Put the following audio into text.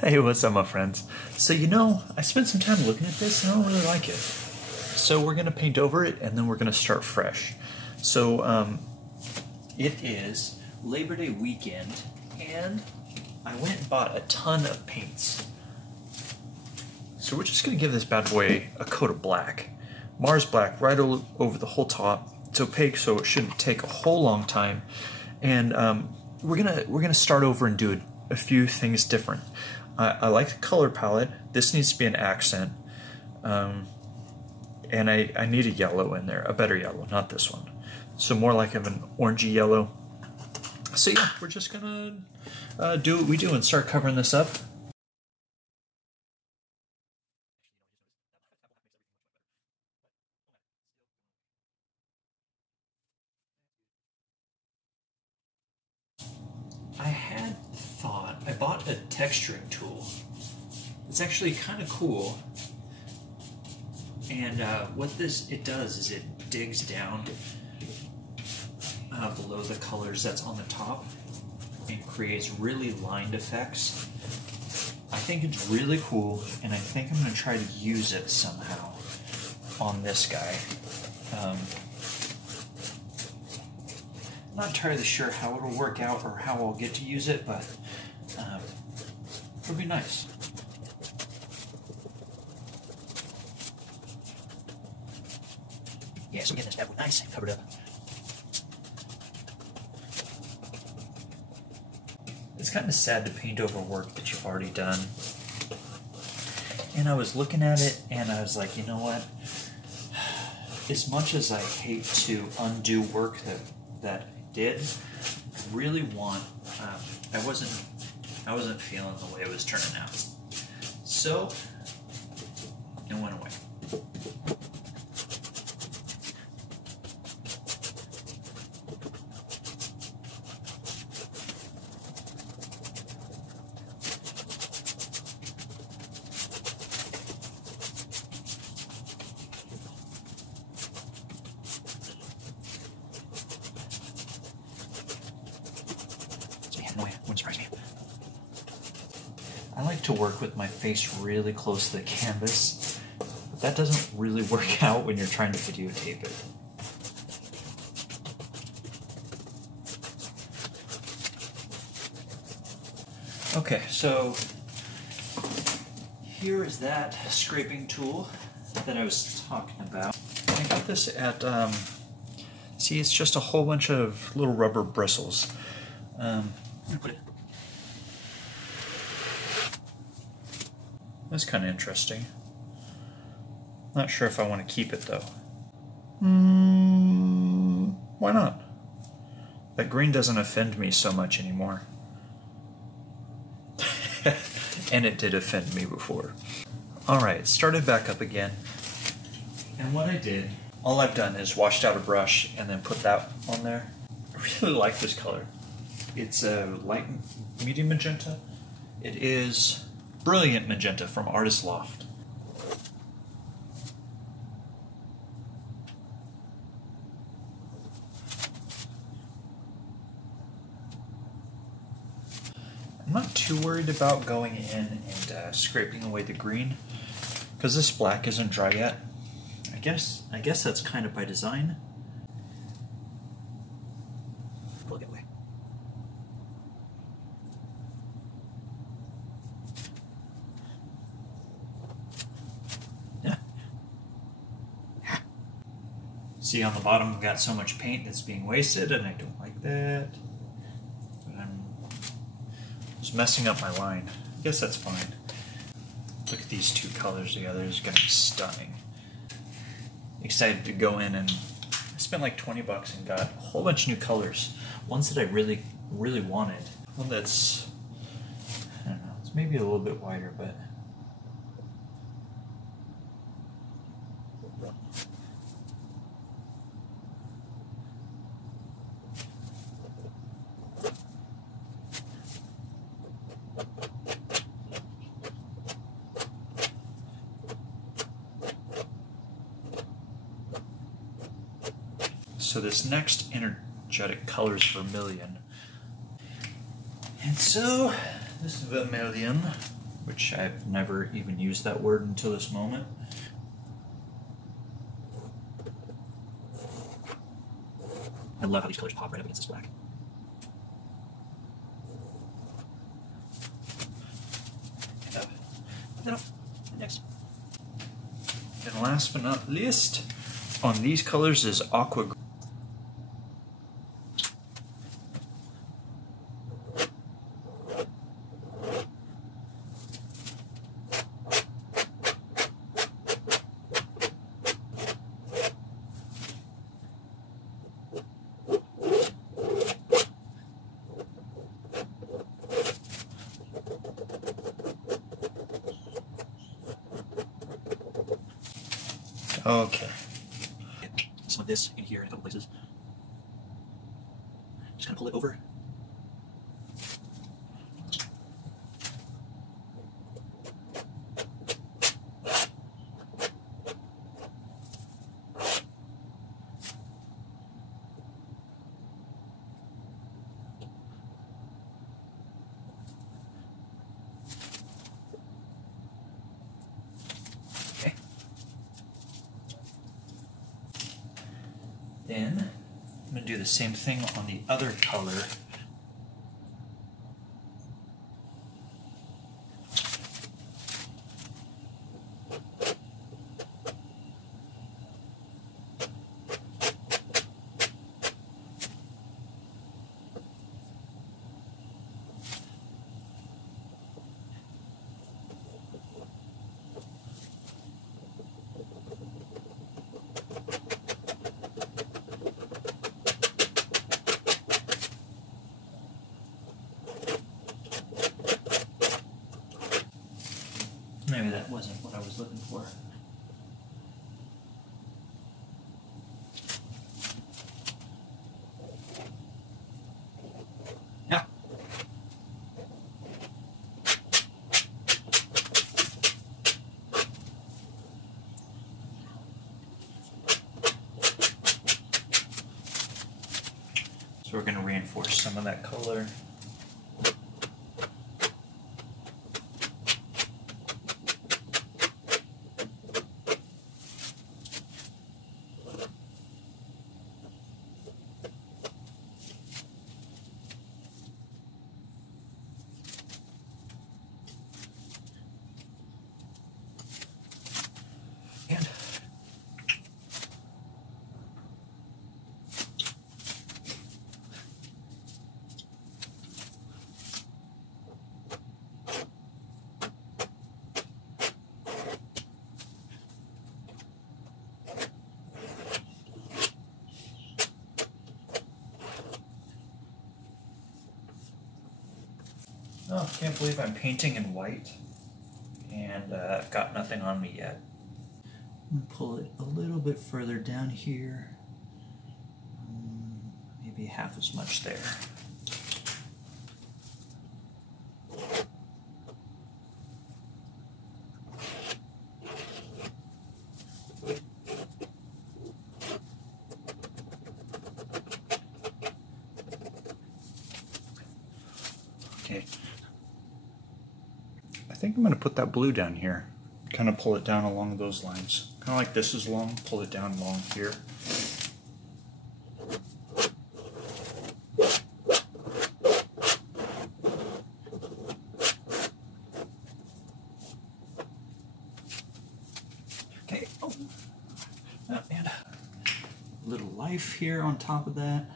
Hey, what's up, my friends? So, I spent some time looking at this and I don't really like it. So we're going to paint over it and then we're going to start fresh. So, it is Labor Day weekend and I went and bought a ton of paints. So we're just going to give this bad boy a coat of black. Mars Black right over the whole top. It's opaque, so it shouldn't take a whole long time. And we're gonna start over and do a few things different. I like the color palette. This needs to be an accent. And I need a yellow in there, a better yellow, not this one. So more like of an orangey yellow. So yeah, we're just gonna do what we do and start covering this up. I bought a texturing tool. It's actually kind of cool. And what it does is it digs down below the colors that's on the top and creates really lined effects. I think it's really cool, and I think I'm going to try to use it somehow on this guy. Not entirely sure how it'll work out or how I'll get to use it, but it'll be nice. Yeah, so we're getting this bad boy nice and covered up. It's kind of sad to paint over work that you've already done. And I was looking at it and I was like, you know what? As much as I hate to undo work that I did, I really want, I wasn't feeling the way it was turning out. So, it went away. Wouldn't surprise me. I like to work with my face really close to the canvas, but that doesn't really work out when you're trying to videotape it. Okay, so here is that scraping tool that I was talking about. I got this at, see, it's just a whole bunch of little rubber bristles. Put it. That's kind of interesting. Not sure if I want to keep it though. Why not? That green doesn't offend me so much anymore. And it did offend me before. Alright, started back up again. And what I did, all I've done is washed out a brush and then put that on there. I really like this color. It's a light medium magenta. It is Brilliant Magenta from Artist Loft. I'm not too worried about going in and scraping away the green because this black isn't dry yet. I guess that's kind of by design. We'll get away. See, on the bottom we've got so much paint that's being wasted, and I don't like that. But I'm just messing up my line. I guess that's fine. Look at these two colors together. It's going to be stunning. Excited to go in, and I spent like 20 bucks and got a whole bunch of new colors. Ones that I really, really wanted. One that's, I don't know, it's maybe a little bit wider, but so this next energetic color is Vermilion. And so, this Vermilion which I've never even used that word until this moment. I love how these colors pop right up against this black. And put that off. Next. And last but not least, on these colors is aqua. Okay. Some of this in here in a couple places. Just kind of pull it over. Okay. Then I'm going to do the same thing on the other color. Maybe that wasn't what I was looking for. Yeah. So we're going to reinforce some of that color. And oh, can't believe I'm painting in white and I've got nothing on me yet. I'm going to pull it a little bit further down here, maybe half as much there. Okay. I think I'm going to put that blue down here. Kind of pull it down along those lines. Kind of like this is long, pull it down long here. Okay. Oh. And a little life here on top of that.